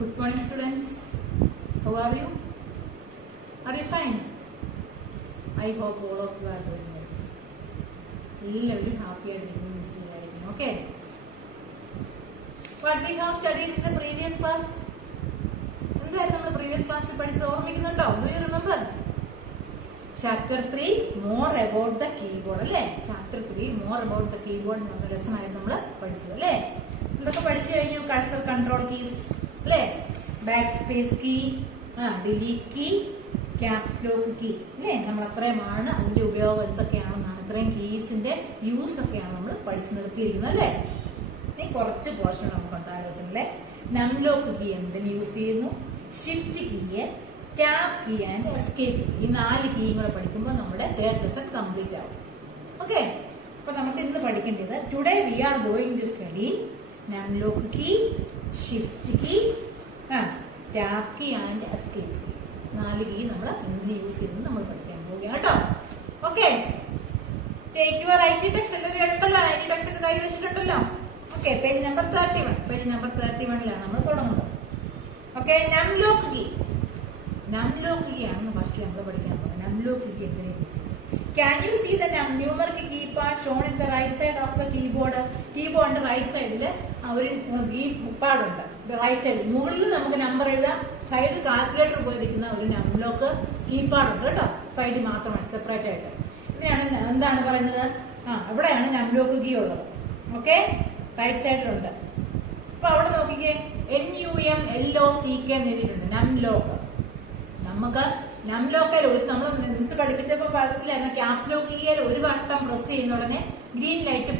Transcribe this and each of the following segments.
Good morning, students. How are you? Are you fine? I hope all of you are doing well. Everyone happy and listening. Okay. What we have studied in the previous class? എന്തായിരുന്നു നമ്മൾ previous ക്ലാസ്സിൽ പഠിച്ചത് ഓർമ്മിക്കുന്നുണ്ടോ? Do you remember? Chapter 3 more about the keyboard അല്ലേ? Chapter 3 more about the keyboard എന്ന lesson ആയിരുന്നു നമ്മൾ പഠിച്ചത് അല്ലേ? എന്തൊക്കെ പഠിച്ചു കഴിഞ്ഞു? കഴ്സർ കൺട്രോൾ കീസ് അല്ലേ? Backspace key, delete key, caps lock key അല്ലേ? നമ്മൾ അത്രയുമാണ് അതിന്റെ ഉപയോഗം എന്തൊക്കെയാണെന്നാണ്, ഇത്രയും കീസിന്റെ യൂസ് ഒക്കെയാണ് നമ്മൾ പഠിച്ചു നിർത്തിയിരിക്കുന്നത് അല്ലേ? ഇനി കുറച്ച് പോർഷൻ നമുക്ക് ഉണ്ടാലോചനല്ലേ. നംലോക്ക് കീ എന്തിന് യൂസ് ചെയ്യുന്നു? ഷിഫ്റ്റ് കീയെ, tab key and escape key, ഈ 4 കീയും കൂടെ പഠിക്കുമ്പോൾ നമ്മുടെ തേർഡ് ലെസൺ കംപ്ലീറ്റ് ആവും. ഓക്കെ, അപ്പൊ നമുക്ക് ഇന്ന് പഠിക്കേണ്ടത് today we are going to study num lock key, shift key, tab key and escape key. 4 key നമ്മൾ എന്തിന് യൂസ് ചെയ്യുന്നത് നമ്മൾ പഠിക്കാൻ പോവുകയാണ് കേട്ടോ. Okay, take your IT text. എല്ലാവരും എടുത്തല്ലോ, ഐടി ടെക്സ്റ്റ് ഒക്കെ കൈ വെച്ചിട്ടുണ്ടല്ലോ. Okay, page number 31. Page number 31ലാണ് നമ്മൾ തുടങ്ങുന്നത്. Okay, num lock key. Num lock key ആണ് ഫസ്റ്റ് നമ്മൾ പഠിക്കാൻ പോകുന്നത്. നംലോക്ക് കീ എന്തിനെ കുറിച്ച്? Can you see the numeric keypad shown in the right side of the keyboard? കീബോർഡിന്റെ റൈറ്റ് സൈഡിൽ ഒരു കീപാഡ് ഉണ്ട്. റൈറ്റ് സൈഡിൽ മുകളിൽ നമുക്ക് നമ്പർ എഴുതാം, സൈഡ് കാൽക്കുലേറ്റർ ഉപയോഗിക്കുന്ന ഒരു നംലോക്ക് കീപാഡ് ഉണ്ട് കേട്ടോ. സൈഡിൽ മാത്രമാണ്, സെപ്പറേറ്റ് ആയിട്ട്. ഇതിനാണ് എന്താണ് പറയുന്നത്? ഇവിടെയാണ് നംലോക്ക് കീ ഉള്ളത്. ഓക്കെ, റൈറ്റ് സൈഡിലുണ്ട്. അപ്പൊ അവിടെ നോക്കിക്കേ, NUMLOCK എന്ന് എഴുതിയിട്ടുണ്ട്. നംലോക്ക്. നമുക്ക് നംലോക്കിൽ നമ്മൾ മിസ് പഠിപ്പിച്ചപ്പോൾ പഠിത്തില്ലായിരുന്നു, ക്യാപ്സ് ലോക്ക് കീയിൽ ഒരു വട്ടം പ്രസ് ചെയ്യുന്ന ഉടനെ ഗ്രീൻ ലൈറ്റ്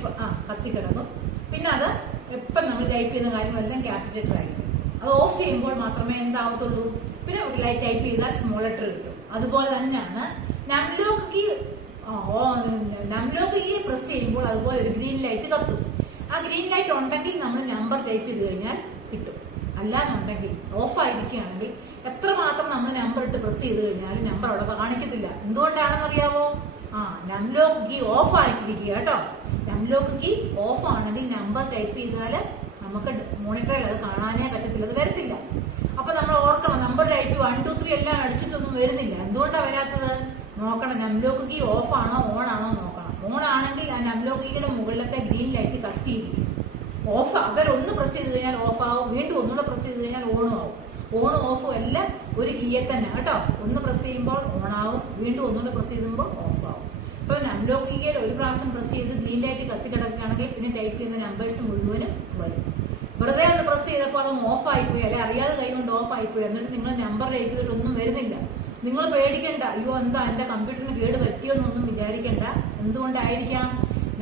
കത്തിക്കിടക്കും. പിന്നെ അത് എപ്പം നമ്മൾ ടൈപ്പ് ചെയ്യുന്ന കാര്യങ്ങളെല്ലാം ക്യാപിറ്റൽ ആയിരിക്കും. അത് ഓഫ് ചെയ്യുമ്പോൾ മാത്രമേ എന്താവത്തുള്ളൂ, പിന്നെ ലൈറ്റ് ടൈപ്പ് ചെയ്താൽ സ്മോൾ ലെറ്റർ കിട്ടും. അതുപോലെ തന്നെയാണ് നംലോക്ക് കീ. നംലോക്ക് കീ പ്രസ് ചെയ്യുമ്പോൾ അതുപോലെ ഒരു ഗ്രീൻ ലൈറ്റ് കത്തും. ആ ഗ്രീൻ ലൈറ്റ് ഉണ്ടെങ്കിൽ നമ്മൾ നമ്പർ ടൈപ്പ് ചെയ്ത് കഴിഞ്ഞാൽ കിട്ടും. അല്ലാന്നുണ്ടെങ്കിൽ ഓഫ് ആയിരിക്കുകയാണെങ്കിൽ എത്രമാത്രം നമ്മൾ നമ്പർ ഇട്ട് പ്രസ് ചെയ്ത് കഴിഞ്ഞാലും നമ്പർ അവിടെ കാണിക്കത്തില്ല. എന്തുകൊണ്ടാണെന്ന് അറിയാവോ? നംലോക്ക് കീ ഓഫ് ആയിട്ടിരിക്കുക കേട്ടോ. നംലോക്ക് കീ ഓഫ് ആണെങ്കിൽ നമ്പർ ടൈപ്പ് ചെയ്താൽ നമുക്ക് മോണിറ്ററിൽ അത് കാണാനേ പറ്റത്തില്ല, അത് വരത്തില്ല. അപ്പൊ നമ്മൾ ഓർക്കണം, നമ്പർ ടൈപ്പ് 1 2 3 എല്ലാം അടിച്ചിട്ടൊന്നും വരുന്നില്ല. എന്തുകൊണ്ടാണ് വരാത്തത്? നോക്കണം, നംലോക്ക് കീ ഓഫ് ആണോ ഓൺ ആണോ നോക്കണം. ഓൺ ആണെങ്കിൽ ആ നംലോക്ക് കീയുടെ മുകളിലത്തെ ഗ്രീൻ ലൈറ്റ് കത്തിയിരിക്കും. ഓഫ് അവരൊന്ന് പ്രസ് ചെയ്ത് കഴിഞ്ഞാൽ ഓഫ് ആവും, വീണ്ടും ഒന്നുകൂടെ പ്രസ് ചെയ്ത് കഴിഞ്ഞാൽ ഓണും ആവും. ഓണും ഓഫും എല്ലാം ഒരു കീയെ തന്നെ കേട്ടോ. ഒന്ന് പ്രസ് ചെയ്യുമ്പോൾ ഓൺ ആവും, വീണ്ടും ഒന്നുകൂടെ പ്രസ് ചെയ്യുമ്പോൾ ഓഫ് ആവും. ഇപ്പൊ നംലോക്ക് കീയിൽ ഒരു പ്രാവശ്യം പ്രസ് ചെയ്ത് ഗ്രീൻ ലൈറ്റ് കത്തി കിടക്കുകയാണെങ്കിൽ പിന്നെ ടൈപ്പ് ചെയ്യുന്ന നമ്പേഴ്സ് മുഴുവനും വരും. വെറുതെ ഒന്ന് പ്രസ് ചെയ്തപ്പോൾ അത് ഓഫ് ആയിപ്പോയി, അല്ലെ അറിയാതെ കൈ കൊണ്ട് ഓഫ് ആയിപ്പോയി, എന്നിട്ട് നിങ്ങൾ നമ്പർ ടൈപ്പ് ചെയ്തിട്ടൊന്നും വരുന്നില്ല. നിങ്ങൾ പേടിക്കണ്ട, അയ്യോ എന്താ എന്റെ കമ്പ്യൂട്ടറിന് കേട് പറ്റിയോന്നൊന്നും വിചാരിക്കണ്ട. എന്തുകൊണ്ടായിരിക്കാം?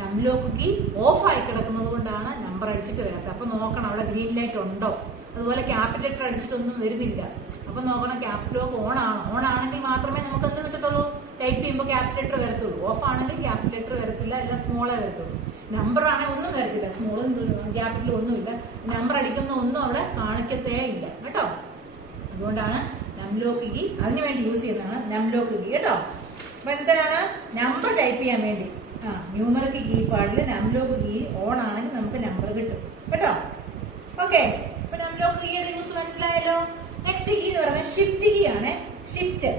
നംലോക്ക് കീ ഓഫ് ആയി കിടക്കുന്നത് കൊണ്ടാണ് നമ്പർ അടിച്ചിട്ട് വരാത്തത്. അപ്പൊ നോക്കണം അവിടെ ഗ്രീൻ ലൈറ്റ് ഉണ്ടോ. അതുപോലെ ക്യാപിറ്റൽ ലെറ്റർ അടിച്ചിട്ടൊന്നും വരുന്നില്ല. അപ്പൊ നോക്കണം ക്യാപ്സ് ലോക്ക് ഓൺ ആണോ. ഓൺ ആണെങ്കിൽ മാത്രമേ നമുക്ക് എന്ത് കിട്ടത്തുള്ളൂ, ടൈപ്പ് ചെയ്യുമ്പോൾ ക്യാപിറ്റൽ ലെറ്റർ വരത്തുള്ളൂ. ഓഫ് ആണെങ്കിൽ ക്യാപിറ്റൽ ലെറ്റർ വരത്തില്ല, എല്ലാം സ്മോളേ വരത്തുള്ളൂ. നമ്പർ ആണെങ്കിൽ ഒന്നും വരത്തില്ല, സ്മോളും ക്യാപിറ്റലും ഒന്നുമില്ല. നമ്പർ അടിക്കുന്ന ഒന്നും അവിടെ കാണിക്കത്തേ ഇല്ല കേട്ടോ. അതുകൊണ്ടാണ് നംലോക്ക് കീ അതിനുവേണ്ടി യൂസ് ചെയ്യുന്നതാണ് നംലോക്ക് കീ കേട്ടോ. അപ്പൊ എന്തിനാണ്? നമ്പർ ടൈപ്പ് ചെയ്യാൻ വേണ്ടി. ന്യൂമറിക് കീപാഡിൽ നംലോക്ക് കീ ഓൺ ആണെങ്കിൽ നമുക്ക് നമ്പർ കിട്ടും കേട്ടോ. ഓക്കെ, അപ്പൊ നംലോക്ക് കീയുടെ യൂസ് മനസ്സിലായല്ലോ. നെക്സ്റ്റ് കീ എന്ന് പറയുന്നത് ഷിഫ്റ്റ് കീ ആണ്. Shift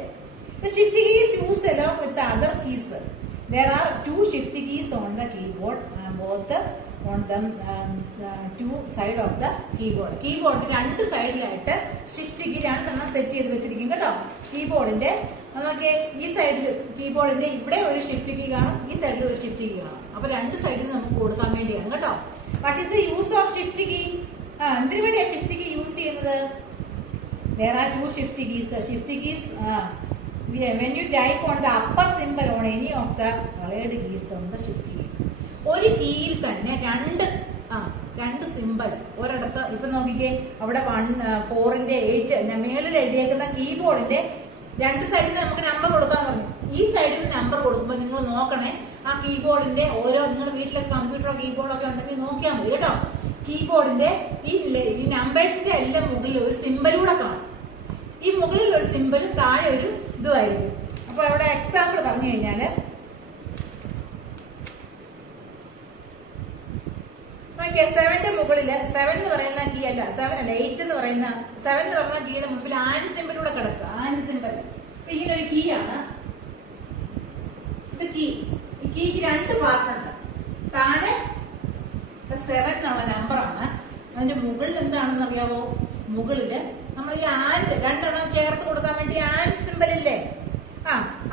key is used along with the other keys. There are 2 shift keys on the keyboard, both on the 2 side of the keyboard. കീബോർഡിന്റെ 2 സൈഡിലായിട്ട് ഷിഫ്റ്റ് കീ 2 എണ്ണം set ചെയ്ത് വെച്ചിരിക്കും കേട്ടോ. കീബോർഡിന്റെ നോക്കിയേ, ഈ സൈഡിൽ കീബോർഡിന്റെ ഇവിടെ ഒരു ഷിഫ്റ്റ് കീ കാണും, ഈ സൈഡിൽ ഒരു ഷിഫ്റ്റ് കീ കാണും. അപ്പൊ 2 സൈഡിൽ നമുക്ക് കൊടുക്കാൻ വേണ്ടിയാണ് കേട്ടോ. What is the use of shift key? എന്തിനു വേണ്ടിയാണ് ഷിഫ്റ്റ് കീ യൂസ് ചെയ്യുന്നത്? There are 2 shift keys. Shift keys, when you type on the upper symbol on any of the colored keys on the shift key. ഒരു കീയിൽ തന്നെ രണ്ട് symbol ഒരിടത്ത്. ഇപ്പൊ നോക്കിക്കേ, അവിടെ 4ന്റെ 8 മേളിൽ എഴുതിയേക്കുന്ന കീബോർഡിന്റെ 2 സൈഡിൽ നിന്ന് നമുക്ക് നമ്പർ കൊടുക്കാൻ പറഞ്ഞു. ഈ സൈഡിൽ നിന്ന് നമ്പർ കൊടുക്കുമ്പോൾ നിങ്ങൾ നോക്കണേ, ആ കീബോർഡിന്റെ ഓരോ, നിങ്ങളുടെ വീട്ടിലെ കമ്പ്യൂട്ടറോ കീബോർഡോ ഒക്കെ ഉണ്ടെങ്കിൽ നോക്കിയാൽ മതി കേട്ടോ. കീബോർഡിന്റെ ഈ നമ്പേഴ്സിന്റെ എല്ലാം മുകളിൽ ഒരു സിമ്പലൂടെ കാണും. ഈ മുകളിൽ ഒരു സിമ്പലും താഴെ ഒരു ഇതുമായിരിക്കും. അപ്പൊ അവിടെ എക്സാമ്പിൾ പറഞ്ഞു കഴിഞ്ഞാല് നോക്കിയേ 7ന്റെ മുകളില് 7 എന്ന് പറയുന്ന കീ അല്ല 7 അല്ല 8 എന്ന് പറയുന്ന 7 എന്ന് പറയുന്ന കീയുടെ മുമ്പിൽ ആൻഡ് സിമ്പിളൂടെ കിടക്കുക. ആൻഡ് സിമ്പിൾ ഇങ്ങനെ ഒരു കീ ആണ് ഇത്. കീ ഈ കീക്ക് 2 പാർട്ടുണ്ട്. താഴെ 7 എന്നുള്ള നമ്പറാണ്. അതിന്റെ മുകളിൽ എന്താണെന്ന് അറിയാവോ? മുകളില് നമ്മൾ ഈ ആൻഡ് 2 എണ്ണം ചേർത്ത് കൊടുക്കാൻ വേണ്ടി ആൻഡ് സിമ്പിൾ ഇല്ലേ?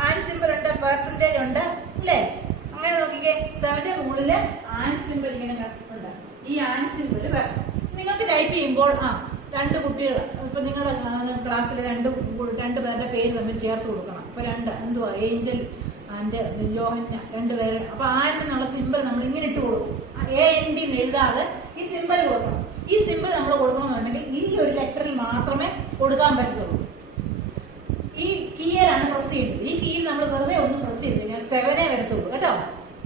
ആൻഡ് സിമ്പിൾ ഉണ്ട്, പെർസെന്റേജ് ഉണ്ട് അല്ലേ? അങ്ങനെ നോക്കിക്കേ 7ന്റെ മുകളില് ആൻഡ് സിമ്പിൾ ഇങ്ങനെ ഉണ്ട്. ഈ ആൻഡ് സിമ്പിൾ വരണം. നിങ്ങൾക്ക് ടൈപ്പ് ചെയ്യുമ്പോൾ 2 കുട്ടികൾ ഇപ്പൊ നിങ്ങളുടെ ക്ലാസ്സിൽ 2 പേരുടെ പേര് തമ്മിൽ ചേർത്ത് കൊടുക്കണം. അപ്പൊ 2 എന്തുവാ ഏഞ്ചൽ ആൻഡ് ജോഹന്ന 2 പേര്. അപ്പൊ ആൻഡ് എന്നുള്ള സിമ്പിൾ നമ്മൾ ഇങ്ങനെ ഇട്ട് കൊടുക്കും. AND എഴുതാതെ ഈ സിമ്പിൾ കൊടുക്കണം. ഈ സിമ്പിൾ നമ്മൾ കൊടുക്കണമെന്നുണ്ടെങ്കിൽ ഈ ഒരു ലെറ്ററിൽ മാത്രമേ കൊടുക്കാൻ പറ്റത്തുള്ളൂ. ഈ കീയിലാണ് പ്രസ് ചെയ്യുന്നത്. ഈ കീയിൽ നമ്മൾ വെറുതെ ഒന്ന് പ്രസ് ചെയ്ത് കഴിഞ്ഞാൽ 7 വരത്തുള്ളൂ കേട്ടോ.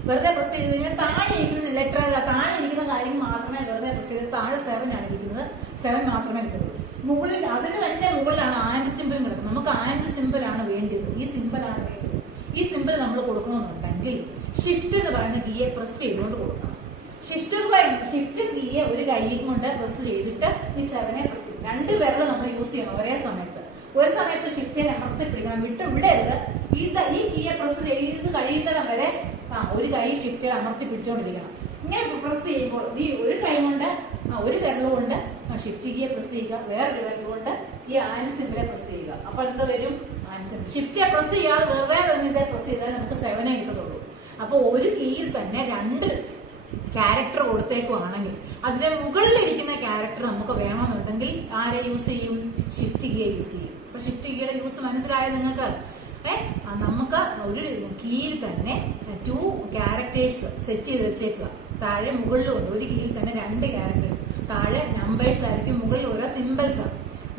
വെറുതെ പ്രസ് ചെയ്ത് കഴിഞ്ഞാൽ താഴെ ഇരിക്കുന്ന ലെറ്റർ താഴെ ഇരിക്കുന്ന കാര്യം മാത്രമേ വെറുതെ പ്രസ് ചെയ്ത് താഴെ 7 ആണ് ഇരിക്കുന്നത്. 7 മാത്രമേ കിട്ടുള്ളൂ. മുകളിൽ അതിന് തന്നെ മുകളിലാണ് ആൻഡ് സിമ്പിൾ കിടക്കുന്നത്. നമുക്ക് ആൻഡ് സിമ്പിൾ ആണ് വേണ്ടത്. ഈ സിമ്പിൾ ആണ് വേണ്ടത്. ഈ സിമ്പിൾ നമ്മൾ കൊടുക്കണമെന്നുണ്ടെങ്കിൽ ഷിഫ്റ്റ് എന്ന് പറയുന്ന കീയെ പ്രസ് ചെയ്തുകൊണ്ട് കൊടുക്കണം. ഷിഫ്റ്റ് കീയെ ഒരു കൈ കൊണ്ട് പ്രസ് ചെയ്തിട്ട് ഈ 7 പ്രസ് ചെയ്യും. 2 വിരൽ നമ്മൾ യൂസ് ചെയ്യണം ഒരേ സമയത്ത്. ഒരു സമയത്ത് ഷിഫ്റ്റിനെ അമർത്തി പിടിക്കണം, വിടരുത്. ഈ കീയെ പ്രസ് ചെയ്ത് കഴിയുന്നിടം വരെ ഒരു കൈ ഷിഫ്റ്റിൽ അമർത്തി പിടിച്ചുകൊണ്ടിരിക്കണം. ഇങ്ങനെ പ്രസ് ചെയ്യുമ്പോൾ ഈ ഒരു കൈ കൊണ്ട് ഒരു വിരലുകൊണ്ട് ഷിഫ്റ്റ് കീയെ പ്രസ് ചെയ്യുക, വേറൊരു വിരലുകൊണ്ട് ഈ ആൻഡ് സിമ്പിളെ പ്രസ് ചെയ്യുക. അപ്പൊ എന്ത് വരും? And simple. ഷിഫ്റ്റിയെ പ്രസ് ചെയ്യാതെ വെറുതെ തന്നെ പ്രസ് ചെയ്താൽ നമുക്ക് 7 കിട്ടത്തുള്ളൂ. അപ്പൊ ഒരു കീയിൽ തന്നെ 2 ക്യാരക്ടർ കൊടുത്തേക്കുവാണെങ്കിൽ അതിന്റെ മുകളിലിരിക്കുന്ന ക്യാരക്ടർ നമുക്ക് വേണമെന്നുണ്ടെങ്കിൽ ആരെ യൂസ് ചെയ്യും? ഷിഫ്റ്റ് കീയെ യൂസ് ചെയ്യും. അപ്പൊ ഷിഫ്റ്റ് കീയുടെ യൂസ് മനസ്സിലായോ നിങ്ങൾക്ക്? നമുക്ക് ഒരു കീയിൽ തന്നെ 2 ക്യാരക്ടേഴ്സ് സെറ്റ് ചെയ്ത് വെച്ചേക്കുക. താഴെ മുകളിലും ഉണ്ട്. ഒരു കീയിൽ തന്നെ 2 ക്യാരക്ടേഴ്സ്. താഴെ നമ്പേഴ്സ് ആയിരിക്കും, മുകളിൽ ഓരോ സിമ്പിൾസ് ആണ്.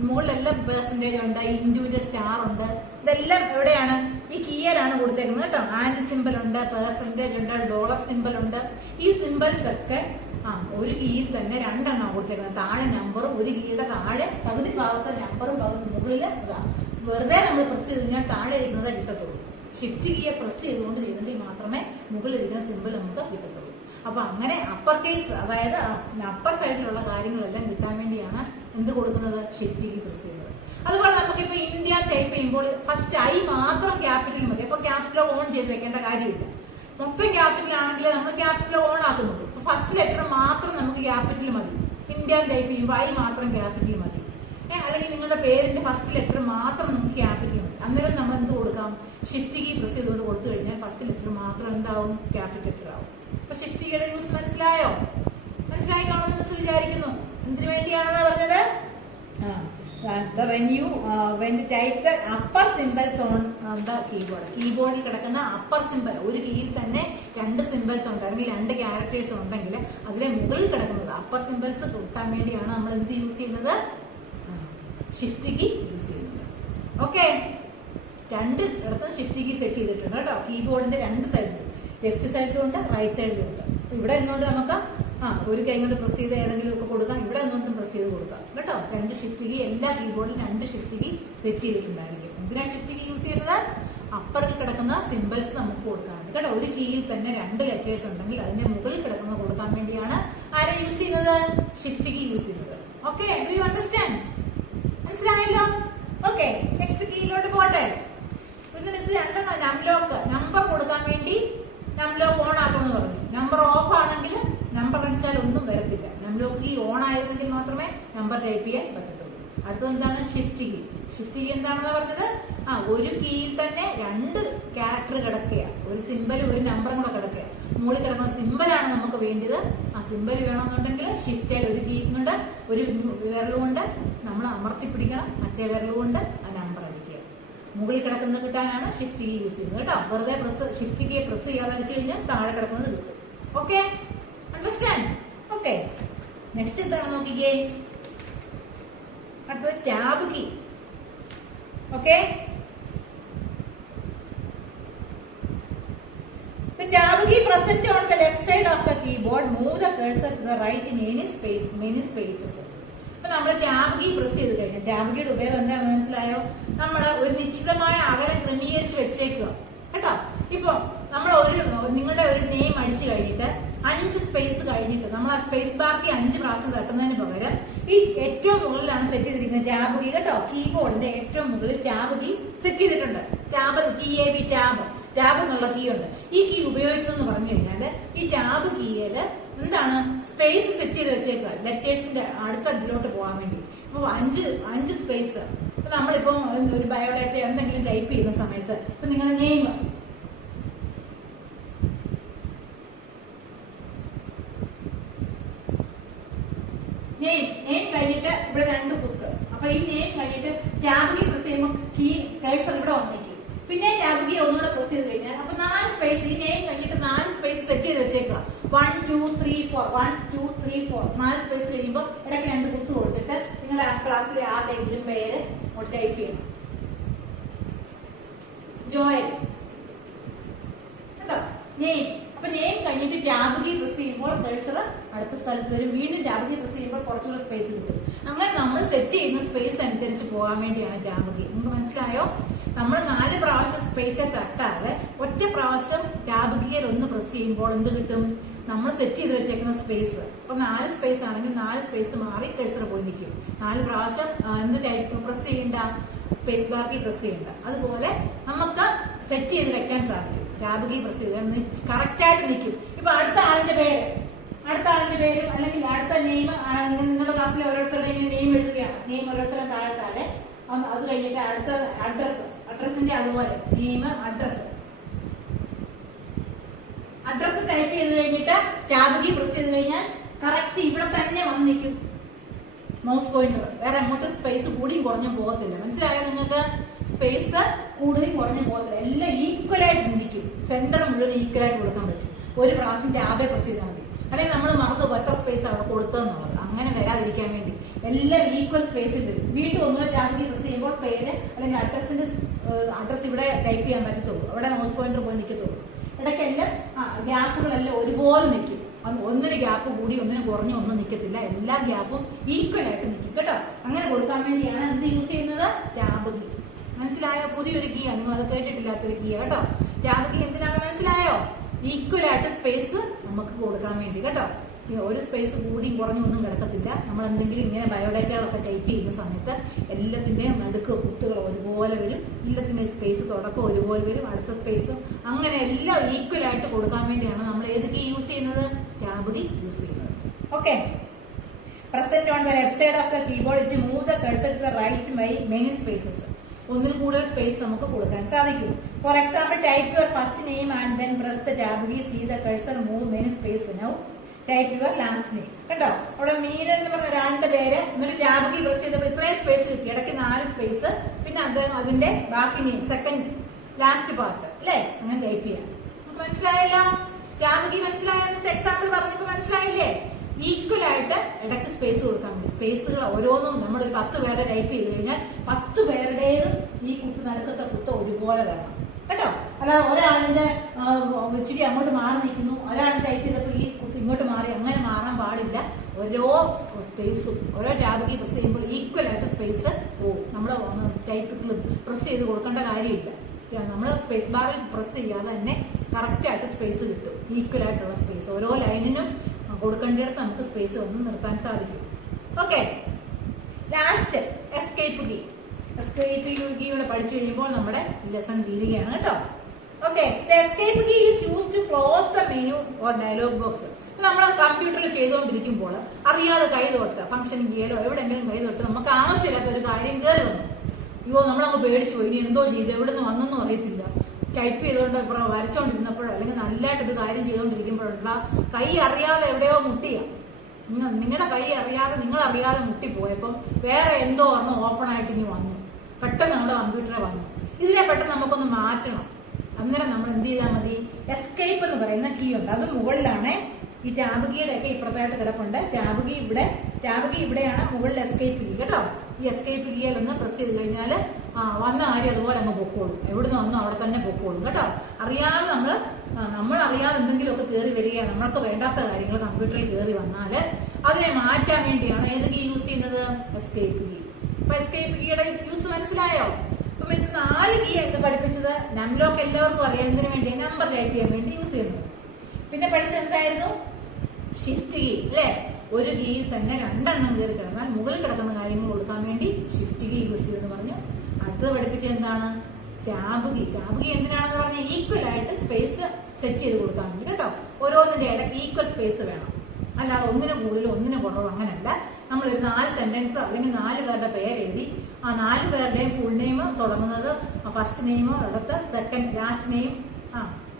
മുകളിലെല്ലാം പെർസെന്റേജ് ഉണ്ട്, ഇൻഡുവിന്റെ സ്റ്റാർ ഉണ്ട്. ഇതെല്ലാം എവിടെയാണ്? ഈ കീയിലാണ് കൊടുത്തേക്കുന്നത് കേട്ടോ. ആൻഡ് സിമ്പിൾ ഉണ്ട്, പെർസെന്റേജ് ഉണ്ട്, ഡോളർ സിമ്പിൾ ഉണ്ട്. ഈ സിമ്പിൾസ് ഒക്കെ ഒരു കീയിൽ തന്നെ 2 എണ്ണം കൊടുത്തേക്കുന്നത്. താഴെ നമ്പറും ഒരു കീയുടെ താഴെ പകുതി ഭാഗത്തെ നമ്പറും മുകളിൽ വെറുതെ നമ്മൾ പ്രസ് ചെയ്ത് കഴിഞ്ഞാൽ താഴെ ഇരിക്കുന്നത് കിട്ടത്തുള്ളൂ. ഷിഫ്റ്റ് കീയെ പ്രസ് ചെയ്തുകൊണ്ട് ചെയ്തെങ്കിൽ മാത്രമേ മുകളിലിരിക്കുന്ന സിമ്പിൾ നമുക്ക് കിട്ടത്തുള്ളൂ. അപ്പൊ അങ്ങനെ അപ്പർ കേസ്, അതായത് അപ്പർ സൈഡിലുള്ള കാര്യങ്ങളെല്ലാം കിട്ടാൻ വേണ്ടിയാണ് എന്ത് കൊടുക്കുന്നത്? ഷിഫ്റ്റ് കീ പ്രസ് ചെയ്യുന്നത്. അതുപോലെ നമുക്കിപ്പോ ഇന്ത്യ ടൈപ്പ് ചെയ്യുമ്പോൾ ഫസ്റ്റ് ഐ മാത്രം ക്യാപിറ്റൽ മതി. അപ്പൊ ക്യാപ്സ് ലോക്ക് ഓൺ ചെയ്ത് വെക്കേണ്ട കാര്യമില്ല. മൊത്തം ക്യാപിറ്റൽ ആണെങ്കിൽ നമ്മൾ ക്യാപ്സ് ലോക്ക് ഓൺ ആക്കുന്നുള്ളൂ. അപ്പൊ ഫസ്റ്റ് ലെറ്റർ മാത്രം നമുക്ക് ക്യാപിറ്റൽ മതി. ഇന്ത്യ ടൈപ്പ് ചെയ്യുമ്പോൾ ഐ മാത്രം ക്യാപിറ്റൽ മതി. അല്ലെങ്കിൽ നിങ്ങളുടെ പേരിന്റെ ഫസ്റ്റ് ലെറ്റർ മാത്രം നമുക്ക് ക്യാപിറ്റൽ മതി. അന്നേരം നമ്മൾ എന്ത് കൊടുക്കാം? ഷിഫ്റ്റ് കീ പ്രസ് ചെയ്തുകൊണ്ട് കൊടുത്തു കഴിഞ്ഞാൽ ഫസ്റ്റ് ലെറ്റർ മാത്രം എന്താവും? ക്യാപിറ്റൽ ലെറ്റർ ആവും. അപ്പൊ ഷിഫ്റ്റ് കീയുടെ യൂസ് മനസ്സിലായോ? മനസ്സിലായി കാണുന്ന മിസ് വിചാരിക്കുന്നു. എന്തിനു വേണ്ടിയാണെന്ന് പറഞ്ഞത്? when you type the upper symbols on the keyboard. കീബോർഡിൽ കിടക്കുന്ന അപ്പർ സിമ്പിൾ, ഒരു കീയിൽ തന്നെ 2 സിമ്പിൾസ് ഉണ്ടെങ്കിൽ 2 ക്യാരക്ടേഴ്സ് ഉണ്ടെങ്കിൽ അതിലെ മുകളിൽ കിടക്കുന്നത് അപ്പർ സിമ്പിൾസ് കിട്ടാൻ വേണ്ടിയാണ് നമ്മൾ എന്ത് യൂസ് ചെയ്യുന്നത്? ഷിഫ്റ്റ് കീ യൂസ് ചെയ്യുന്നത്. ഓക്കെ, 2 ഇടത്ത് ഷിഫ്റ്റ് കീ സെറ്റ് ചെയ്തിട്ടുണ്ട് കേട്ടോ. കീബോർഡിന്റെ 2 സൈഡിലും, ലെഫ്റ്റ് സൈഡിലും ഉണ്ട്, റൈറ്റ് സൈഡിലും ഉണ്ട്. ഇവിടെ നിന്നുകൊണ്ട് നമുക്ക് ഒരു കൈ കൊണ്ട് പ്രസ് ചെയ്ത് ഏതെങ്കിലും ഒക്കെ കൊടുക്കാം. ഇവിടെ നിന്നുകൊണ്ടും പ്രസ് ചെയ്ത് കൊടുക്കാം കേട്ടോ. 2 ഷിഫ്റ്റ് കീ, എല്ലാ കീബോർഡിലും 2 ഷിഫ്റ്റ് കീ സെറ്റ് ചെയ്തിട്ടുണ്ടായിരിക്കും. എന്തിനാണ് ഷിഫ്റ്റ് കീ യൂസ് ചെയ്യുന്നത്? അപ്പറിൽ കിടക്കുന്ന സിമ്പിൾസ് നമുക്ക് കൊടുക്കാറുണ്ട് കേട്ടോ. ഒരു കീയിൽ തന്നെ 2 ലെറ്റേഴ്സ് ഉണ്ടെങ്കിൽ അതിന്റെ മുകളിൽ കിടക്കുന്നത് കൊടുക്കാൻ വേണ്ടിയാണ് ആരെ യൂസ് ചെയ്യുന്നത്? ഷിഫ്റ്റ് കീ യൂസ് ചെയ്യുന്നത്. Okay, do you understand? മനസ്സിലായല്ലോ? ഓക്കെ, നെക്സ്റ്റ് കീയിലോട്ട് പോട്ടെ. പിന്നെ മിസ് 2 നംലോക്ക്, നമ്പർ കൊടുക്കാൻ വേണ്ടി നംലോക്ക് ഓൺ ആക്കണമെന്ന് പറഞ്ഞു. നമ്പർ ഓഫ് ആണെങ്കിൽ നമ്പർ അടിച്ചാൽ ഒന്നും വരത്തില്ല. നംലോക്ക് കീ ഓൺ ആയിരുന്നെങ്കിൽ മാത്രമേ നമ്പർ ടൈപ്പ് ചെയ്യാൻ പറ്റത്തുള്ളൂ. അടുത്തത് എന്താണ്? Shift key. ഷിഫ്റ്റ് കീ എന്താണെന്ന് പറഞ്ഞത്? ഒരു കീയിൽ തന്നെ 2 ക്യാരക്ടർ കിടക്കുക, ഒരു സിമ്പിളും ഒരു നമ്പറും കൂടെ കിടക്കുക. മുകളിൽ കിടക്കുന്ന സിമ്പിളാണ് നമുക്ക് വേണ്ടത്. ആ സിമ്പിൾ വേണമെന്നുണ്ടെങ്കിൽ ഷിഫ്റ്റിൽ ഒരു കീ കൊണ്ട് ഒരു വിരലുകൊണ്ട് നമ്മൾ അമർത്തി പിടിക്കണം, മറ്റേ വിരലുകൊണ്ട് ആ നമ്പർ അടിക്കുക. മുകളിൽ കിടക്കുന്നത് കിട്ടാനാണ് ഷിഫ്റ്റ് കീ യൂസ് ചെയ്യുന്നത് കേട്ടോ. വെറുതെ ഷിഫ്റ്റ് കീയെ പ്രസ് ചെയ്യാതെ അടിച്ചു കഴിഞ്ഞാൽ താഴെ കിടക്കുന്നത് കിട്ടും. Okay, understand? ഓക്കെ, നെക്സ്റ്റ് എന്താണ് നോക്കിക്കേ. അടുത്തത് tab key. Okay, the tab key present on the left side of the keyboard, move the cursor to the right in any spaces. അപ്പൊ നമ്മൾ ടാബ് കീ പ്രസ് ചെയ്ത് കഴിഞ്ഞാൽ ടാബ് കീയുടെ ഉപയോഗം എന്താണെന്ന് മനസ്സിലായോ? നമ്മൾ ഒരു നിശ്ചിതമായ അകലം ക്രമീകരിച്ച് വെച്ചേക്കുക കേട്ടോ. ഇപ്പൊ നമ്മൾ നിങ്ങളുടെ ഒരു നെയിം അടിച്ചു കഴിഞ്ഞിട്ട് 5 സ്പേസ് കഴിഞ്ഞിട്ട് നമ്മൾ ആ സ്പേസ് ബാക്കി 5 പ്രാവശ്യം തട്ടുന്നതിന് പകരം ഈ ഏറ്റവും മുകളിലാണ് സെറ്റ് ചെയ്തിരിക്കുന്നത് ടാബ് കീ കേട്ടോ. കീബോർഡിന്റെ ഏറ്റവും മുകളിൽ ടാബ് കീ സെറ്റ് ചെയ്തിട്ടുണ്ട്. ടാബ് ടാബ് എന്നുള്ള കീ ഉണ്ട്. ഈ കീ ഉപയോഗിക്കുന്നു പറഞ്ഞു കഴിഞ്ഞാൽ ഈ ടാബ് കീയില് എന്താണ് സ്പേസ് സെറ്റ് ചെയ്ത് വെച്ചേക്കുക ലെറ്റേഴ്സിന്റെ അടുത്ത ഇതിലോട്ട് പോകാൻ വേണ്ടി. അപ്പൊ 5 സ്പേസ്. അപ്പൊ നമ്മളിപ്പം ഒരു ബയോഡാറ്റ എന്തെങ്കിലും ടൈപ്പ് ചെയ്യുന്ന സമയത്ത് ഇപ്പൊ നിങ്ങളുടെ നെയിം കഴിഞ്ഞിട്ട് ഇവിടെ 2 കുത്ത്. അപ്പൊ ഈ നെയിം കഴിഞ്ഞിട്ട് ടാബ് കീ പ്രസ് ചെയ്യുമ്പോൾ കീ കഴ്സർ ഇവിടെ വന്നേക്കും. പിന്നെ ടാബ് കീ ഒന്നുകൂടെ പ്രസ് ചെയ്ത് കഴിഞ്ഞാൽ അപ്പൊ 4 സ്പേസ് ഈ നെയിം കഴിഞ്ഞിട്ട് 4 സ്പേസ് സെറ്റ് ചെയ്ത് വെച്ചേക്കുക. 1 2 3 4 1 2 3 4 4 സ്പേസ് കഴിയുമ്പോൾ ഇടയ്ക്ക് 2 കുത്ത് കൊടുത്തിട്ട് നിങ്ങൾ ആ ക്ലാസ്സിലെ ആരുടെയെങ്കിലും പേര് ടൈപ്പ് ചെയ്യണം. ജോയൽ കേട്ടോ നെയിം. അപ്പൊ നെയിം കഴിഞ്ഞിട്ട് ടാബ് കീ പ്രസ് ചെയ്യുമ്പോൾ കഴ്സർ അടുത്ത സ്ഥലത്ത് വരും. വീണ്ടും ടാബ് കീ പ്രസ് ചെയ്യുമ്പോൾ കുറച്ചുകൂടെ സ്പേസ് കിട്ടും. അങ്ങനെ നമ്മൾ സെറ്റ് ചെയ്യുന്ന സ്പേസ് അനുസരിച്ച് പോകാൻ വേണ്ടിയാണ് ടാബ് കീ. നിങ്ങൾക്ക് മനസ്സിലായോ? നമ്മൾ 4 പ്രാവശ്യം സ്പേസെ തട്ടാതെ ഒറ്റ പ്രാവശ്യം ടാബ് കീയിൽ ഒന്ന് പ്രസ് ചെയ്യുമ്പോൾ എന്ത് കിട്ടും? നമ്മൾ സെറ്റ് ചെയ്ത് വെച്ചേക്കുന്ന സ്പേസ്. അപ്പൊ 4 സ്പേസ് ആണെങ്കിൽ 4 സ്പേസ് മാറി കഴ്സർ പോയി നിൽക്കും. 4 പ്രാവശ്യം എന്ത് ടൈപ്പ് പ്രസ് ചെയ്യണ്ട? സ്പേസ് ബാർ കീ പ്രസ് ചെയ്യണ്ട. അതുപോലെ നമുക്ക് സെറ്റ് ചെയ്ത് വെക്കാൻ സാധിക്കും. ടാബ് കീ പ്രസ് ചെയ്ത് കറക്റ്റ് ആയിട്ട് നിൽക്കും. ഇപ്പൊ അടുത്ത ആളിന്റെ പേരും അല്ലെങ്കിൽ അടുത്ത നെയിം നിങ്ങളുടെ ക്ലാസ്സിലെ ഓരോരുത്തരുടെയും നെയിം എഴുതുകയാണ്. നെയിം ഓരോരുത്തരും താഴെ അത് കഴിഞ്ഞിട്ട് അടുത്ത അഡ്രസ്സിന്റെ അതുപോലെ നെയിം അഡ്രസ് ടൈപ്പ് ചെയ്ത് കഴിഞ്ഞിട്ട് ടാബ് കീ പ്രസ് ചെയ്ത് കഴിഞ്ഞാൽ കറക്റ്റ് ഇവിടെ തന്നെ വന്ന് നിൽക്കും മൗസ് പോയിന്റർ. വേറെ അങ്ങോട്ട് സ്പേസ് കൂടിയും കുറഞ്ഞും പോകത്തില്ല. മനസ്സിലായോ നിങ്ങൾക്ക്? സ്പേസ് കൂടുതലും കുറഞ്ഞും പോകത്തില്ല. എല്ലാം ഈക്വൽ ആയിട്ട് നിൽക്കും. സെന്റർ മുഴുവൻ ഈക്വൽ ആയിട്ട് കൊടുക്കാൻ പറ്റും. ഒരു പ്രാവശ്യം ടാബേ പ്രസ് ചെയ്താൽ മതി. അല്ലെങ്കിൽ നമ്മൾ മറന്നു എത്ര സ്പേസ് അവിടെ കൊടുത്തതെന്നുള്ളത്. അങ്ങനെ വരാതിരിക്കാൻ വേണ്ടി എല്ലാം ഈക്വൽ സ്പേസിൽ വരും. വീണ്ടും ഒന്നുകൂടെ ടാബ് കീ പ്രസ് ചെയ്യുമ്പോൾ പേര് അല്ലെങ്കിൽ അഡ്രസ് ഇവിടെ ടൈപ്പ് ചെയ്യാൻ പറ്റത്തുള്ളൂ. അവിടെ മൗസ് പോയിന്റർ പോയി നിൽക്കത്തുള്ളൂ. ഇടയ്ക്കെല്ലാം ഗ്യാപ്പുകളെല്ലാം ഒരുപോലെ നിൽക്കും. ഒന്നിന് ഗ്യാപ്പ് കൂടി ഒന്നിന് കുറഞ്ഞ് ഒന്നും നിൽക്കത്തില്ല. എല്ലാ ഗ്യാപ്പും ഈക്വൽ ആയിട്ട് നിൽക്കും കേട്ടോ. അങ്ങനെ കൊടുക്കാൻ വേണ്ടിയാണ് എന്ത് യൂസ് ചെയ്യുന്നത്? Tab key. മനസ്സിലായോ? പുതിയൊരു കീ ആണ്. നിങ്ങൾ അത് കേട്ടിട്ടില്ലാത്തൊരു കീ കേട്ടോ. ടാബ് കീ എന്തിനാണെന്ന് മനസ്സിലായോ? ഈക്വൽ ആയിട്ട് സ്പേസ് നമുക്ക് കൊടുക്കാൻ വേണ്ടി കേട്ടോ. ഒരു സ്പേസ് കൂടിയും കുറഞ്ഞും ഒന്നും കിടക്കത്തില്ല. നമ്മൾ എന്തെങ്കിലും ഇങ്ങനെ ബയോഡാറ്റകളൊക്കെ ടൈപ്പ് ചെയ്യുന്ന സമയത്ത് എല്ലാത്തിന്റെയും നടുക്ക് കുത്തുകൾ ഒരുപോലെ വരും. എല്ലാത്തിന്റെയും സ്പേസ് തുടക്കം ഒരുപോലെ വരും. അടുത്ത സ്പേസും അങ്ങനെ എല്ലാം ഈക്വൽ ആയിട്ട് കൊടുക്കാൻ വേണ്ടിയാണ് നമ്മൾ ഏത് കീ യൂസ് ചെയ്യുന്നത്? ടാബ് കീ യൂസ് ചെയ്യുന്നത്. Okay. Present on the left side of the keyboard it move the cursor to the right by many spaces. ഒന്നിൽ കൂടുതൽ സ്പേസ് നമുക്ക് കൊടുക്കാൻ സാധിക്കും. For example type your first name and then press the tab key. See the cursor move many space. Now type your last name. കേട്ടോ, അവിടെ മീൻ എന്ന് പറഞ്ഞ ഒരാളുടെ പേര് എന്നിട്ട് ടാബ് കീ പ്രസ് ചെയ്തപ്പോൾ ഇത്രയും സ്പേസ് കിട്ടി. ഇടയ്ക്ക് 4 സ്പേസ്, പിന്നെ അതിന്റെ ബാക്കി നെയിം സെക്കൻഡ് ലാസ്റ്റ് പാർട്ട് അല്ലേ, അങ്ങനെ ടൈപ്പ് ചെയ്യാം. നമുക്ക് മനസ്സിലായല്ലോ? ടാബ് കീ മനസ്സിലായ എക്സാമ്പിൾ പറഞ്ഞപ്പോ മനസ്സിലായില്ലേ? ഈക്വൽ ആയിട്ട് ഇടയ്ക്ക് സ്പേസ് കൊടുക്കാൻ വേണ്ടി. സ്പേസുകൾ ഓരോന്നും നമ്മൾ 10 പേരുടെ ടൈപ്പ് ചെയ്ത് കഴിഞ്ഞാൽ 10 പേരുടേതും ഈ നടുക്കത്തെ കുത്ത് ഒരുപോലെ വരണം കേട്ടോ. അല്ലാതെ ഒരാളിന്റെ ഇച്ചിരി അങ്ങോട്ട് മാറി നിൽക്കുന്നു, ഒരാൾ ടൈപ്പ് ചെയ്തപ്പോൾ ഈ കുത്ത് ഇങ്ങോട്ട് മാറി, അങ്ങനെ മാറാൻ പാടില്ല. ഓരോ സ്പേസും ഓരോ ടാബ് കീ പ്രസ് ചെയ്യുമ്പോൾ ഈക്വൽ ആയിട്ട് സ്പേസ് പോകും. നമ്മൾ ടൈപ്പ് പ്രസ് ചെയ്ത് കൊടുക്കേണ്ട കാര്യമില്ല. നമ്മൾ സ്പേസ് ബാറിൽ പ്രസ് ചെയ്യാതെ തന്നെ കറക്റ്റ് ആയിട്ട് സ്പേസ് കിട്ടും. ഈക്വൽ ആയിട്ടുള്ള സ്പേസ് ഓരോ ലൈനിനും കൊടുക്കേണ്ടിടത്ത് നമുക്ക് സ്പേസ് ഒന്ന് നിർത്താൻ സാധിക്കും. Okay. Last escape key. Escape കീയുടെ പഠിച്ചു കഴിയുമ്പോൾ നമ്മുടെ ലെസൺ തീരുകയാണ് കേട്ടോ. Okay. Escape key is used to close the menu or dialog box. നമ്മൾ കമ്പ്യൂട്ടറിൽ ചെയ്തുകൊണ്ടിരിക്കുമ്പോൾ അറിയാതെ കൈ തൊട്ട് ഫംഗ്ഷൻ കീയിലോ എവിടെയെങ്കിലും കൈ തൊട്ട് നമുക്ക് ആവശ്യമില്ലാത്ത ഒരു കാര്യം കയറി വന്നു. അയ്യോ, നമ്മളങ്ങ് പേടിച്ചു പോയി. ഇനി എന്തോ ചെയ്ത് എവിടെ നിന്ന് വന്നെന്നും അറിയത്തില്ല. ടൈപ്പ് ചെയ്തുകൊണ്ട് വരച്ചോണ്ടിരുന്നപ്പോഴോ അല്ലെങ്കിൽ നല്ലതായിട്ടൊരു കാര്യം ചെയ്തുകൊണ്ടിരിക്കുമ്പോഴുള്ള കൈ അറിയാതെ എവിടെയോ മുട്ടിയ നിങ്ങളുടെ കൈ അറിയാതെ നിങ്ങൾ അറിയാതെ മുട്ടിപ്പോയപ്പം വേറെ എന്തോ ഒരെണ്ണം ഓപ്പൺ ആയിട്ട് ഇനി വന്നു. പെട്ടെന്ന് നമ്മുടെ കമ്പ്യൂട്ടറെ വന്നു. ഇതിനെ പെട്ടെന്ന് നമുക്കൊന്ന് മാറ്റണം. അന്നേരം നമ്മൾ എന്ത് ചെയ്താൽ മതി? എസ്കേപ്പ് എന്ന് പറയുന്ന കീ ഉണ്ട്. അത് മുകളിലാണ്. ഈ ടാബ് കീയുടെ ഒക്കെ ഇപ്പുറത്തായിട്ട് കിടപ്പുണ്ട്. ടാബ് കീ ഇവിടെയാണ്, മുകളിൽ എസ്കേപ്പ് കീ കേട്ടോ. ഈ എസ്കേപ്പ് കീയിൽ ഒന്ന് പ്രസ് ചെയ്ത് കഴിഞ്ഞാൽ വന്ന കാര്യം അതുപോലെ അങ്ങ് പൊക്കോളും. എവിടുന്ന് വന്നു അവിടെ തന്നെ പൊക്കോളും കേട്ടോ. അറിയാതെ നമ്മൾ അറിയാതെ എന്തെങ്കിലുമൊക്കെ കയറി വരികയാണ്, നമ്മൾക്ക് വേണ്ടാത്ത കാര്യങ്ങൾ കമ്പ്യൂട്ടറിൽ കയറി വന്നാൽ അതിനെ മാറ്റാൻ വേണ്ടിയാണ് ഏത് കീ യൂസ് ചെയ്യുന്നത്? Escape key. അപ്പൊ എസ്കേപ്പ് കീയുടെ യൂസ് മനസ്സിലായോ? അപ്പൊ മിസ് 4 കീ ആയിട്ട് പഠിപ്പിച്ചത് നംലോക്ക് എല്ലാവർക്കും അറിയാം. എന്തിനു വേണ്ടി? നമ്പർ ടൈപ്പ് ചെയ്യാൻ വേണ്ടി യൂസ് ചെയ്യുന്നത്. പിന്നെ പഠിച്ചത് എന്തായിരുന്നു? ഷിഫ്റ്റ് കീ അല്ലേ, ഒരു കീയിൽ തന്നെ രണ്ടെണ്ണം കയറി കിടന്നാൽ മുകളിൽ കിടക്കുന്ന കാര്യങ്ങൾ കൊടുക്കാൻ വേണ്ടി ഷിഫ്റ്റ് കീ യൂസ് ചെയ്യുമെന്ന് പറഞ്ഞു. അടുത്തത് പഠിപ്പിച്ചത് എന്താണ്? Tab key. ടാബ് കീ എന്തിനാണെന്ന് പറഞ്ഞാൽ ഈക്വൽ ആയിട്ട് സ്പേസ് സെറ്റ് ചെയ്ത് കൊടുക്കാൻ വേണ്ടി കേട്ടോ. ഓരോന്നിന്റെ ഇടയ്ക്ക് ഈക്വൽ സ്പേസ് വേണം, അല്ലാതെ ഒന്നിന് കൂടുതലും ഒന്നിന് കുറവും അങ്ങനല്ല. നമ്മൾ ഒരു 4 സെന്റൻസ് അല്ലെങ്കിൽ 4 പേരുടെ പേരെഴുതി ആ 4 പേരുടെയും ഫുൾ നെയിം തുടങ്ങുന്നത് ഫസ്റ്റ് നെയിമോ അടുത്ത സെക്കൻഡ് ലാസ്റ്റ് നെയിം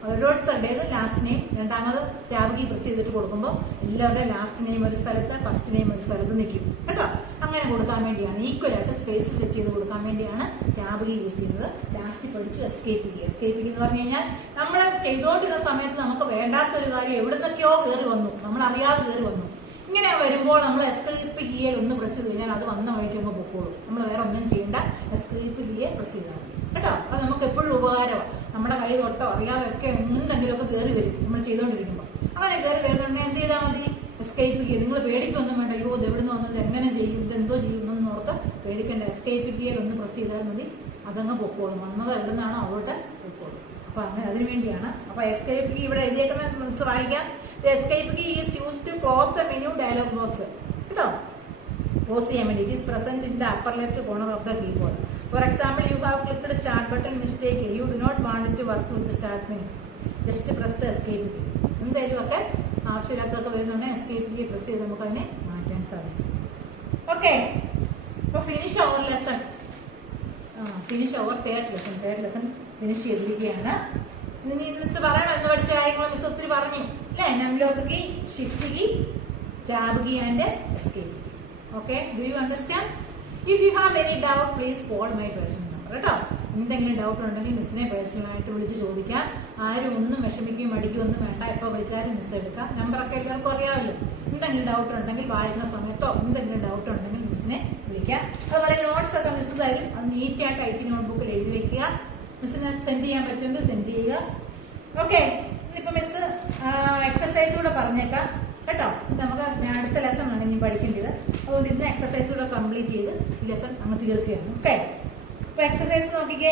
ഓരോരുത്തരുടേത് ലാസ്റ്റ് നെയിം രണ്ടാമത് ടാബ് കീ പ്രസ് ചെയ്തിട്ട് കൊടുക്കുമ്പോൾ എല്ലാവരുടെയും ലാസ്റ്റ് നെയിം ഒരു സ്ഥലത്ത് ഫസ്റ്റ് നെയിം ഒരു സ്ഥലത്ത് നിൽക്കും കേട്ടോ. അങ്ങനെ കൊടുക്കാൻ വേണ്ടിയാണ്, ഈക്വൽ ആയിട്ട് സ്പേസ് സെറ്റ് ചെയ്ത് കൊടുക്കാൻ വേണ്ടിയാണ് ടാബ് കീ യൂസ് ചെയ്യുന്നത്. ലാസ്റ്റ് പഠിച്ചു എസ്കേപ്പ് കീ. എസ്കേപ്പ് കീ എന്ന് പറഞ്ഞു കഴിഞ്ഞാൽ നമ്മൾ ചെയ്തുകൊണ്ടിരുന്ന സമയത്ത് നമുക്ക് വേണ്ടാത്തൊരു കാര്യം എവിടുന്നൊക്കെയോ കയറി വന്നു, നമ്മൾ അറിയാതെ കയറി വന്നു. ഇങ്ങനെ വരുമ്പോൾ നമ്മൾ എസ്കേപ്പ് കീയെ ഒന്ന് പ്രസ് ചെയ്ത് കഴിഞ്ഞാൽ അത് വന്ന വഴിക്കുമ്പോൾ പൊക്കോളും. നമ്മൾ വേറെ ഒന്നും ചെയ്യേണ്ട, എസ്കേപ്പ് കീയെ പ്രസ് ചെയ്താൽ കേട്ടോ. അത് നമുക്ക് എപ്പോഴും ഉപകാരമാണ്. നമ്മുടെ കൈ തൊട്ടോ അറിയാതെ ഒക്കെ എന്തെങ്കിലുമൊക്കെ കയറി വരും നമ്മൾ ചെയ്തുകൊണ്ടിരിക്കുമ്പോൾ. അങ്ങനെ കയറി വരുന്നുണ്ടെങ്കിൽ എന്ത് ചെയ്താൽ മതി? Escape key. നിങ്ങൾ പേടിക്കൊന്നും വേണ്ട, അയ്യോ ഇത് എവിടെ നിന്ന് വന്നത്, എങ്ങനെ ചെയ്യും, ഇത് എന്തോ ചെയ്യുമെന്നൊന്നും ഓർത്ത് പേടിക്കേണ്ട. എസ്കേപ്പ് കീയിൽ ഒന്ന് പ്രസ് ചെയ്താൽ മതി, അതങ്ങ് പൊക്കോളും. വന്നത് എവിടെ നിന്നാണോ അവിടെ പൊക്കോളും. അപ്പൊ അങ്ങനെ അതിനു വേണ്ടിയാണ്. അപ്പൊ എസ്കേപ്പ് കീ ഇവിടെ എഴുതിയേക്കുന്ന മനസ്സ് വായിക്കാം. Escape key is use to close the menu dialog box കേട്ടോ. ക്ലോസ് ചെയ്യാൻ വേണ്ടി it is present in the upper left corner of the keyboard. For example, you have clicked start button mistake. You do not want it to work with the start menu. Just press the escape key. എന്തായാലും ഒക്കെ ആവശ്യമില്ലാത്തൊക്കെ വരുന്നുണ്ടെങ്കിൽ escape key press ചെയ്ത് നമുക്ക് അതിനെ മാറ്റാൻ സാധിക്കും. Okay, അപ്പോൾ finish അവർ lesson, finish അവർ third lesson finish ചെയ്തിരിക്കുകയാണ്. ഇനി മിസ് പറയണം എന്ന് പഠിച്ച കാര്യങ്ങൾ മിസ് ഒത്തിരി പറഞ്ഞു അല്ലേ. Num lock key, shift key, tab key and escape key. Okay, do you understand? If you have any doubt, please call my personal number കേട്ടോ. എന്തെങ്കിലും ഡൗട്ട് ഉണ്ടെങ്കിൽ മിസ്സിനെ പേഴ്സണലായിട്ട് വിളിച്ച് ചോദിക്കാം. ആരും ഒന്നും വിഷമിക്കുകയും മടിക്കുകയും ഒന്നും വേണ്ട, എപ്പോൾ വിളിച്ചാലും മിസ് എടുക്കാം. നമ്പറൊക്കെ എല്ലാവർക്കും അറിയാമല്ലോ. എന്തെങ്കിലും ഡൗട്ട് ഉണ്ടെങ്കിൽ വായിക്കുന്ന സമയത്തോ എന്തെങ്കിലും ഡൗട്ട് ഉണ്ടെങ്കിൽ മിസ്സിനെ വിളിക്കാം. അതുപോലെ നോട്ട്സ് ഒക്കെ മിസ് തരും, അത് നീറ്റായിട്ട് ഐ ടി നോട്ട്ബുക്കിൽ എഴുതി വെക്കുക. മിസ്സിന് സെൻഡ് ചെയ്യാൻ പറ്റുമെങ്കിൽ സെൻഡ് ചെയ്യുക. ഓക്കെ, ഇന്നിപ്പോൾ മിസ് എക്സസൈസ് കൂടെ പറഞ്ഞേക്കാം കേട്ടോ. നമുക്ക് അടുത്ത ലെസൺ ആണ് ഇനി പഠിക്കേണ്ടത്. അതുകൊണ്ട് ഇന്ന് എക്സസൈസ് കൂടെ കംപ്ലീറ്റ് ചെയ്ത് ഈ ലെസൺ അങ്ങ് തീർക്കുകയാണ്. ഓക്കെ, അപ്പൊ എക്സസൈസ് നോക്കിക്കേ.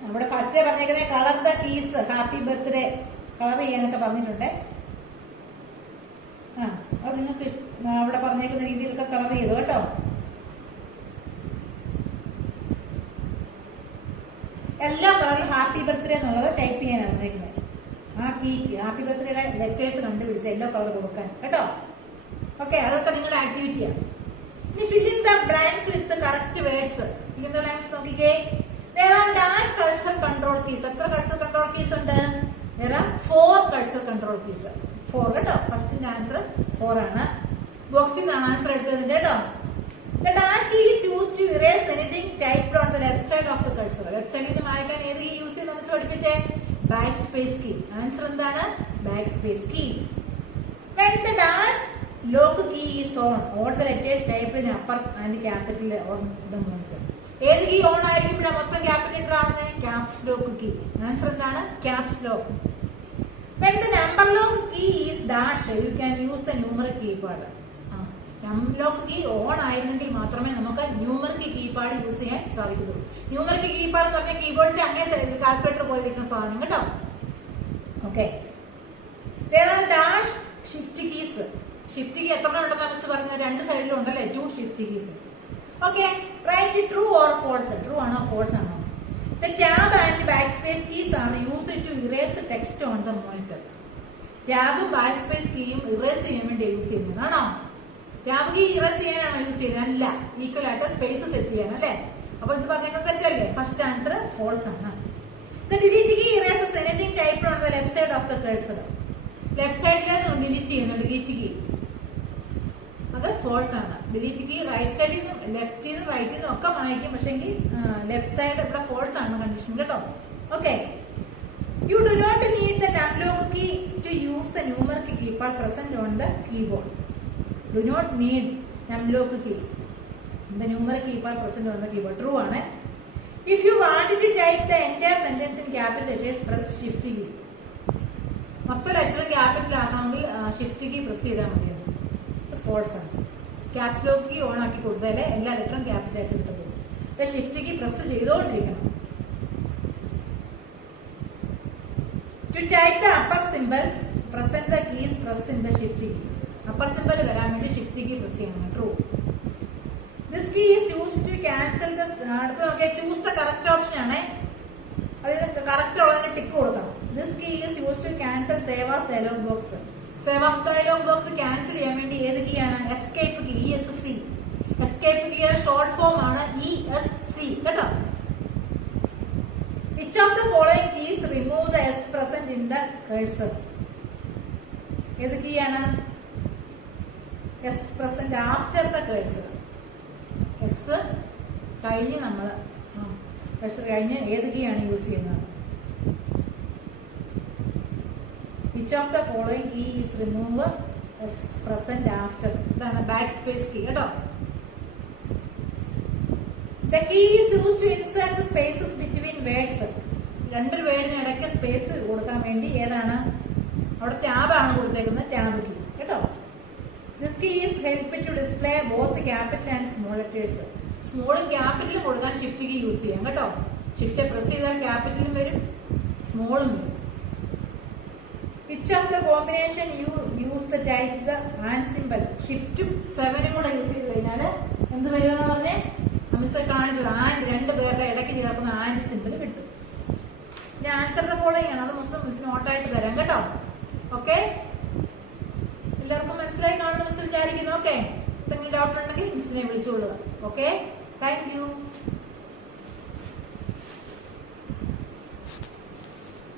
നമ്മുടെ ഫസ്റ്റ് പറഞ്ഞേക്കുന്നത് colour the keys, happy birthday colour ചെയ്യാനൊക്കെ പറഞ്ഞിട്ടുണ്ട്. അത് നിങ്ങൾക്ക് അവിടെ പറഞ്ഞേക്കുന്ന രീതിയിലൊക്കെ കളർ ചെയ്തു കേട്ടോ. എല്ലാ കളറിലും ഹാപ്പി ബർത്ത്ഡേ എന്നുള്ളത് ടൈപ്പ് ചെയ്യാനാണ് വന്നേക്കുന്നത്. ആ കീക്ക് ഹാപ്പി ബർത്ത്ഡേയുടെ ലെറ്റേഴ്സ് കണ്ടുപിടിച്ച് യെല്ലോ കളർ കൊടുക്കാൻ കേട്ടോ. ഓക്കെ, അതൊക്കെ നിങ്ങളുടെ ആക്ടിവിറ്റിയാണ്. ഇനി fill in the blanks with the correct words. fill in the blanks നോക്കിക്കേ. There are dash cursor control keys. എത്ര cursor control keys ഉണ്ട്? There are 4 cursor control keys. 4 കേട്ടോ. ഫസ്റ്റിന്റെ ആൻസർ 4 ആണ്. ബോക്സിൽ നിന്നാണ് ആൻസർ എടുത്തത് കേട്ടോ. The dash key is used to erase anything typed on the left side of the cursor. Left സൈഡിൽ നിന്ന് മായ്ക്കാൻ ഏത് കീ യൂസ് ചെയ്ത് നമ്മൾ പഠിപ്പിച്ചേ? Backspace key. ആൻസർ എന്താണ്? Backspace key. When the dash lock key is on, all the letters typed in upper and capital on the monitor. ഏത് key on ആയിരിക്കും? മൊത്തം ക്യാപിറ്റൽ ലെറ്റർ ആണെന്ന്. Caps lock key. Answer എന്താണ്? Caps lock. When the number lock key is dash, you can use the numeric keypad. Lock key on ആയിരുന്നെങ്കിൽ മാത്രമേ നമുക്ക് numeric keypad use ചെയ്യാൻ സാധിക്കുള്ളൂ. ന്യൂമറിക് കീപാഡ് എന്ന് പറഞ്ഞാൽ കീബോർഡിന്റെ അങ്ങേ സൈഡിൽ കാൽക്കുലേറ്റർ പോയിരിക്കുന്ന സാധനം കേട്ടോ. Okay, dash shift keys. Shift key എത്ര ഉണ്ടെന്ന് മിസ് പറഞ്ഞത്? 2 സൈഡിലും ഉണ്ടല്ലേ, 2 shift keys. Okay, right true or false. True ആണോ ഫോൾസ് ആണോ? The tab and backspace keys are used to erase text on the monitor. ടാബും ബാക്ക്സ്പേസ് കീയും ഇറേസ് ചെയ്യാൻ വേണ്ടി യൂസ് ചെയ്യുന്നതാണോ? ടാബ് കീ ഇറേസ് ചെയ്യാനാണോ യൂസ് ചെയ്യുന്നത്? അല്ല, ഈക്വൽ ആയിട്ട് സ്പേസ് സെറ്റ് ചെയ്യാൻ അല്ലേ. അപ്പൊ ഇത് പറഞ്ഞേക്കുന്നത് തെറ്റല്ലേ? ഫസ്റ്റ് ആൻസർ ഫോൾസ് ആണ്. The delete key erases anything typed on the left side of the cursor. Left സൈഡിലാണ് ഡിലീറ്റ് ചെയ്യുന്നത് ഡിലീറ്റ് കീ. അത് ഫോൾസ് ആണ്. ഡിലീറ്റ് കീ റൈറ്റ് സൈഡിൽ നിന്നും ലെഫ്റ്റിൽ നിന്നും റൈറ്റിൽ നിന്നും ഒക്കെ വായിക്കും, പക്ഷേ ലെഫ്റ്റ് സൈഡ് ഇവിടെ ഫോൾസ് ആണ് കണ്ടീഷൻ കേട്ടോ. Okay, you do not need the num lock key to use the numeric keypad present on the keyboard. Do not need num lock key the numeric keypad present on the keyboard. True ആണ്. If you want to type the entire sentence in capital letters press shift key. മൊത്തം letter capital ആണെങ്കിൽ shift key press ചെയ്താൽ മതി. False ആണ്. Caps lock key on ആക്കി കൊടുത്താലേ എല്ലാ ലെറ്ററും capital ആയിട്ട് കിട്ടത്തുള്ളൂ. അപ്പൊ ഷിഫ്റ്റ് കീ പ്രസ് ചെയ്തോണ്ടിരിക്കണം. To type the upper symbols present the keys press in the shift key. Upper symbol വരാൻ വേണ്ടി ഷിഫ്റ്റ് കീ പ്രസ് ചെയ്യണം. True. This key is used to cancel the. അടുത്ത് നോക്കിയാൽ ചൂസ് ദ കറക്റ്റ് ഓപ്ഷൻ ആണ്. അതിന് correct ഉള്ളതിന് tick കൊടുക്കണം. This key is used to cancel save as dialog box. Save as dialog box cancel ചെയ്യാൻ വേണ്ടി ഏത് കീ ആണ്? Escape key. ESC. എസ്കേപ്പ് കീയുടെ ഷോർട്ട് ഫോം ആണ് ESC കേട്ടോ. Which of the following keys remove the S present in the cursor? ഏത് key ആണ്? S present after the cursor. S കഴിഞ്ഞ് നമ്മൾ cursor കഴിഞ്ഞ് ഏത് കീ ആണ് യൂസ് ചെയ്യുന്നത്? Which of the following key is remove S present after? ഇതാണ് back space key കേട്ടോ. The key is used to insert the spaces between words. രണ്ട് വേർഡിന് ഇടയ്ക്ക് സ്പേസ് കൊടുക്കാൻ വേണ്ടി ഏതാണ്? അവിടെ ടാബ് ആണ് കൊടുത്തേക്കുന്നത്. ടാബ് കീ കേട്ടോ. This key is help to display both capital and small letters. സ്മോളും ക്യാപിറ്റലും കൊടുക്കാൻ ഷിഫ്റ്റ് കീ യൂസ് ചെയ്യാം കേട്ടോ. ഷിഫ്റ്റ് പ്രസ് ചെയ്താൽ ക്യാപിറ്റലും വരും സ്മോളും വരും. Which of the combination you use the type the and symbol? ഷിഫ്റ്റും 7ഉം കൂടെ യൂസ് ചെയ്ത് കഴിഞ്ഞാൽ എന്ത് വരുമെന്ന് പറഞ്ഞേ? മിസ് കാണിച്ചത് ആൻഡ് രണ്ട് പേരുടെ ഇടയ്ക്ക് ചേർക്കുന്ന ആൻഡ് സിമ്പിൾ കിട്ടും. ഇനി ആൻസർ ദ ഫോളോയിങ് ആണ്. അത് മിസ് നോട്ടായിട്ട് തരാം കേട്ടോ. ഓക്കെ, എല്ലാവർക്കും മനസ്സിലായി കാണുന്ന മിസ് വിചാരിക്കുന്നു. ഓക്കെ, എന്തെങ്കിലും ഡൗട്ട് ഉണ്ടെങ്കിൽ മിസ്സിനെ വിളിച്ചോളുക. Okay, thank U.